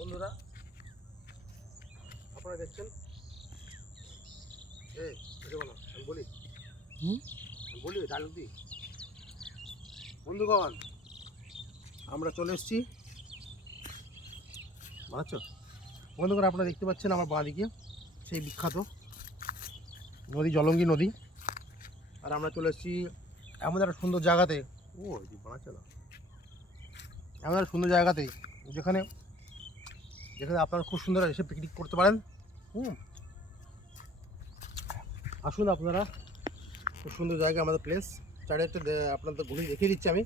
বন্ধুরা আপনারা দেখছেন আমি বলি ডায়লগ দিই। বন্ধুগণ, আমরা চলে এসেছি বানাচ্ছ। বন্ধুগণ, আপনারা দেখতে পাচ্ছেন আমার বাঁ দিকে সেই বিখ্যাত নদী, জলঙ্গি নদী। আর আমরা চলে এসেছি এমন একটা সুন্দর জায়গাতে, বানাচ্ছে না, এমন একটা সুন্দর জায়গাতে যেখানে আপনারা খুব সুন্দর এসে পিকনিক করতে পারেন। আসুন আপনারা, খুব সুন্দর জায়গা আমাদের প্লেস। চারিদিকটা আপনাদের ঘুরে দেখিয়ে দিচ্ছি আমি,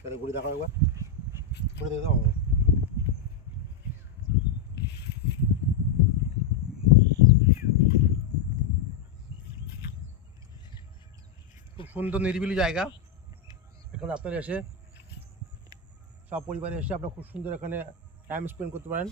তাহলে ঘুরে দেখাও একবার, ঘুরে দেখে দাও। খুব সুন্দর নিরিবিলি জায়গা। এখানে আপনারা এসে সব পরিবারে এসে আপনারা খুব সুন্দর এখানে টাইম স্পেন্ড করতে পারেন।